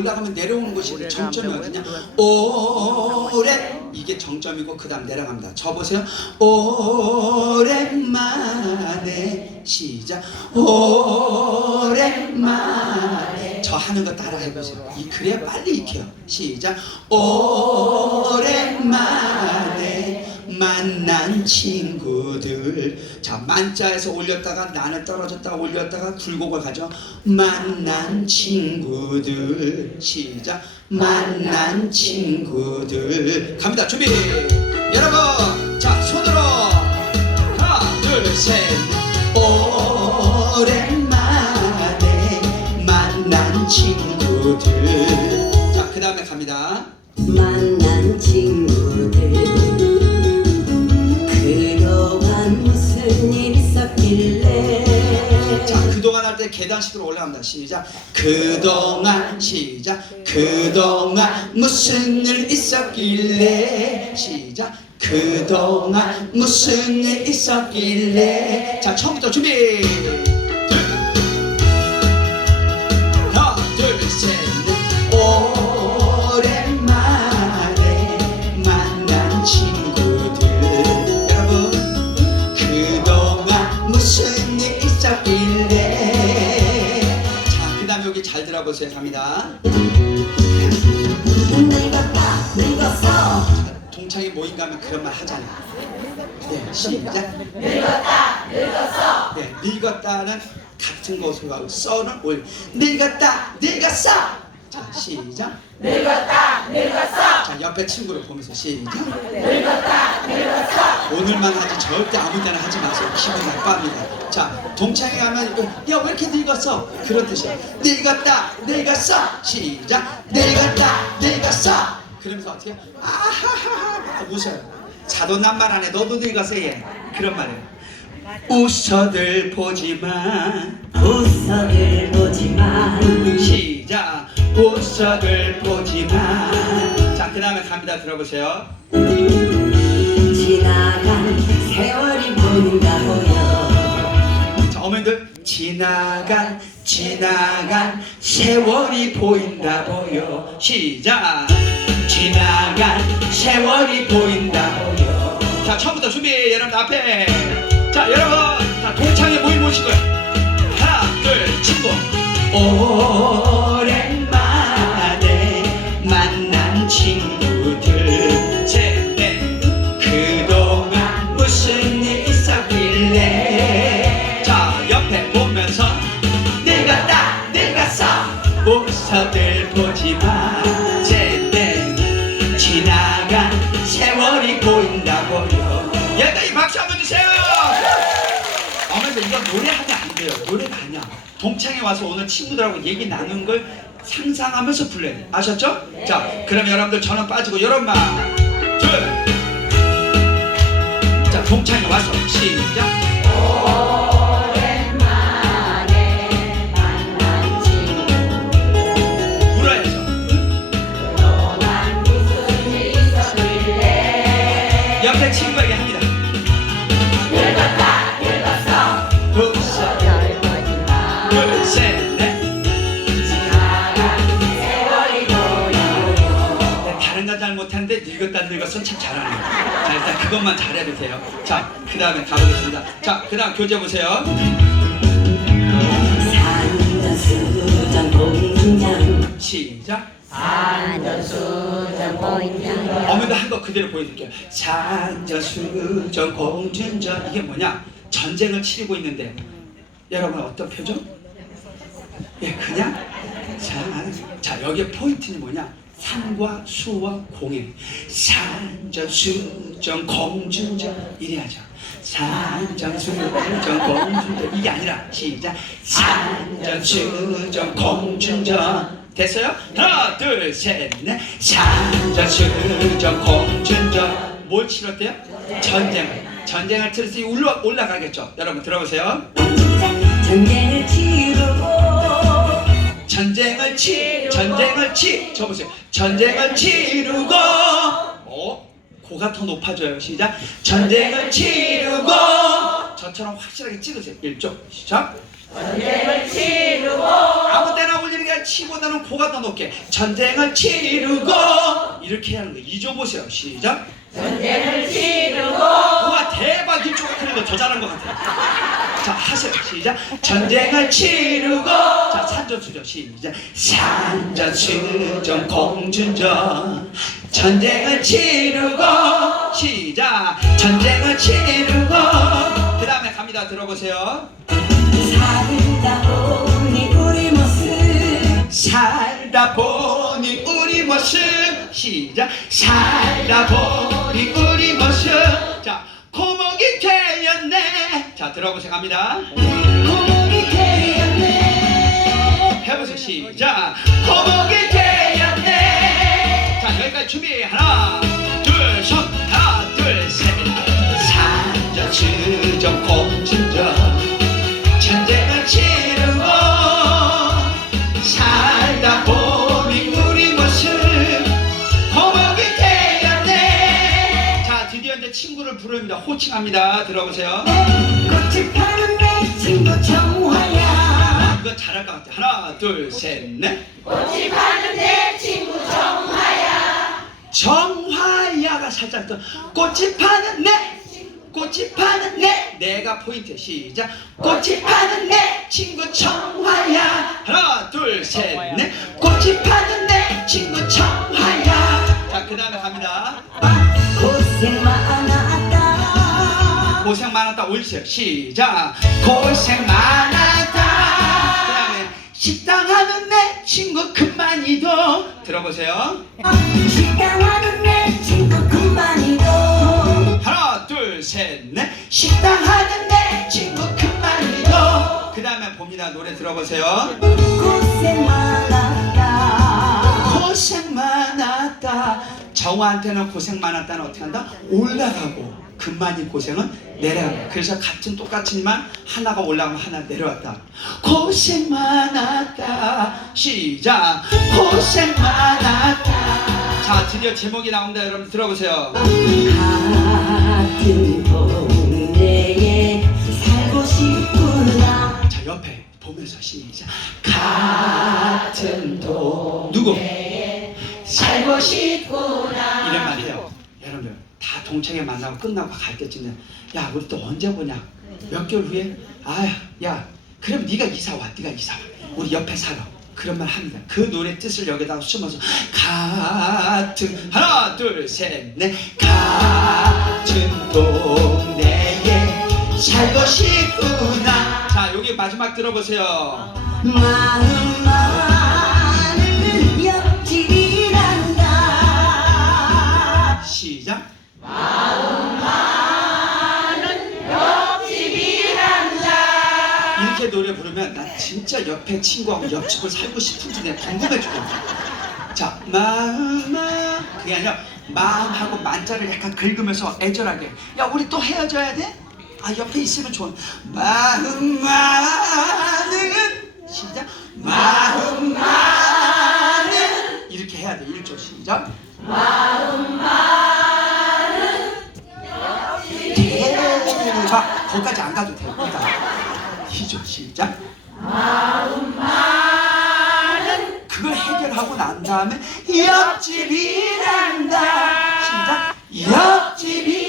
올라가면 내려오는 곳이 정점이 어디냐? 오래 이게 정점이고 그 다음 내려갑니다. 저 보세요. 오랜만에 시작. 오랜만에 저 하는 거 따라 해보세요. 이 그래야 빨리 익혀요. 시작. 오랜만에 만난 친구 들자 만자에서 올렸다가 나는 떨어졌다가 올렸다가 굴곡을 가죠 만난 친구들. 시작. 만난 친구들. 갑니다. 준비. 여러분 자 손으로 하나 둘셋. 오랜만에 만난 친구들. 자 그 다음에 갑니다. 만난 친구 계단식으로 올라갑니다. 시작. 그동안 시작. 그동안 무슨 일 있었길래 시작. 그동안 무슨 일 있었길래 자, 처음부터 준비. 들어보세요. 갑니다. 동창이 모임 가면 그런 말 하잖아요. 네, 시작. 늙었다, 늙었어. 네, 늙었다는 같은 것으로 하고 써는 올. 늙었다, 늙었어. 자, 시작. 늙었다, 늙었어. 자, 옆에 친구를 보면서 시작. 늙었다, 늙었어. 오늘만 하지 절대 아무 때나 하지 마세요. 기분 나빠합니다. 자, 동창회 가면 야왜 이렇게 늙었어? 그런 뜻이야. 늙었다, 늙었어. 시작. 늙었다, 늙었어. 그러면서 어떻게? 아하하하 웃어요. 자도난 말 안 해 너도 늙었어 얘. 그런 말이에요. 웃어들 보지만 웃어들 보지만 시작. 웃어들 보지만. 자, 그 다음에 갑니다. 들어보세요. 지나간 세월이 보인다 보여. 자, 어머님들. 지나간 지나간 세월이 보인다 보여. 시작. 지나간 세월이 보인다 보여. 자 처음부터 준비 여러분 앞에. 자 여러분. 자 동창회 모임 모시고요. 하나 둘 친구. 오 웃어들 보지마. 셋넷 지나간 세월이 보인다 보여 여기까지 박수 한번 주세요. 어머니들 이거 노래하면 안 돼요. 노래가 아니야 동창회 와서 오늘 친구들하고 얘기 나눈 걸 상상하면서 불러야 돼. 아셨죠? 자 그럼 여러분들 저는 빠지고 여러분만 둘자 동창회 와서 시작 늙었다 늙었어 참 잘하네 자 일단 그것만 잘해도 돼요. 자 그 다음에 가보겠습니다. 자 그 다음 교재 보세요. 산전수전 시작. 산전수전 공장. 어머니도 한 거 그대로 보여드릴게요. 산전수전 공준전 이게 뭐냐? 전쟁을 치르고 있는데. 여러분 어떤 표정? 예 그냥? 자, 자 여기에 포인트는 뭐냐 산과 수와 공예 산전수전 공준전 이래야죠 산전수전 공준전 이게 아니라 시작. 산전수전 공준전 됐어요? 하나 둘셋넷. 산전수전 공준전 뭘 치렀대요? 전쟁을 전쟁을 치러서 올라, 올라가겠죠. 여러분 들어보세요. 전쟁을 치르고 전쟁을 치 전쟁을 치. 저보세요. 전쟁을 치르고. 어? 고가 더 높아져요. 시작. 전쟁을 치르고. 저처럼 확실하게 찍으세요. 1조. 시작. 전쟁을 치르고. 아무 때나 올리는 게 치보다는 고가 더 높게. 전쟁을 치르고. 이렇게 하는 거예요. 2조 보세요. 시작. 전쟁을 치르고. 우와 대박 1조가 틀린 거더 잘한 것 같아요 자 하세요. 시작. 전쟁을 치르고. 자 산전수전 시작. 산전수전 공준전. 전쟁을 치르고. 시작. 전쟁을 치르고. 그 다음에 갑니다. 들어보세요. 살다 보니 우리 모습. 살다 보니 우리 모습. 시작. 살다 보니 자 들어보세요 갑니다. 해보세요. 시작. 되었네 자 여기까지 준비. 하나 이제 친구를 부릅니다. 호칭합니다. 들어보세요. 꽃을 파는 내 친구 정화야. 이거 잘할 것 같아. 하나 둘 셋넷. 정화야가 살짝 더. 꽃이 파는 내 꽃이 파는 내. 내가 포인트 시작. 꽃이 파는 내 친구 정화야. 하나 둘 셋 넷. 꽃이 파는 내 친구 정화야. 자 그 다음에 갑니다 고생 많았다. 올리세요. 시작. 고생 많았다. 그 다음에 식당 하는 내 친구 금만이도. 들어보세요. 식당하는 내 친구 금반이도. 하나 둘셋넷. 식당 하는 내 친구 금만이도. 그 다음에 봅니다. 노래 들어보세요. 고생 많았다. 고생 많았다. 정화한테는 고생 많았다는 어떻게 한다? 올라가고 금만 이 고생은 내려가고 그래서 같은 똑같지만 하나가 올라가면 하나 내려왔다. 고생 많았다. 시작. 고생 많았다. 자 드디어 제목이 나옵니다 여러분. 들어보세요. 같은 동네에 살고 싶구나. 자 옆에 보면서 시작. 같은 동 누구? 살고 싶구나. 이런 말 해요. 여러분 다 동창회 만나고 끝나고 갈 때쯤에 야 우리 또 언제 보냐? 몇 개월 후에? 아 야 그럼 네가 이사 와 네가 이사 와. 우리 옆에 살아. 그런 말 합니다. 그 노래 뜻을 여기다가 숨어서 같은 하나 둘셋넷. 같은 동네에 살고 싶구나. 자 여기 마지막 들어보세요. 마음 많 진짜 옆에 친구하고 옆집을 살고 싶은지 내가 궁금해 죽겠다 자 마음아. 그게 아니라 마음하고 만자를 약간 긁으면서 애절하게. 야 우리 또 헤어져야 돼? 아 옆에 있으면 좋아. 마음 많은 시작. 마음 많은 이렇게 해야 돼. 1조 시작. 대박 거기까지 안 가도 돼 일단 2조 시작 마음 많은 그걸 해결하고 난 다음에 옆집이란다. 시작. 옆집이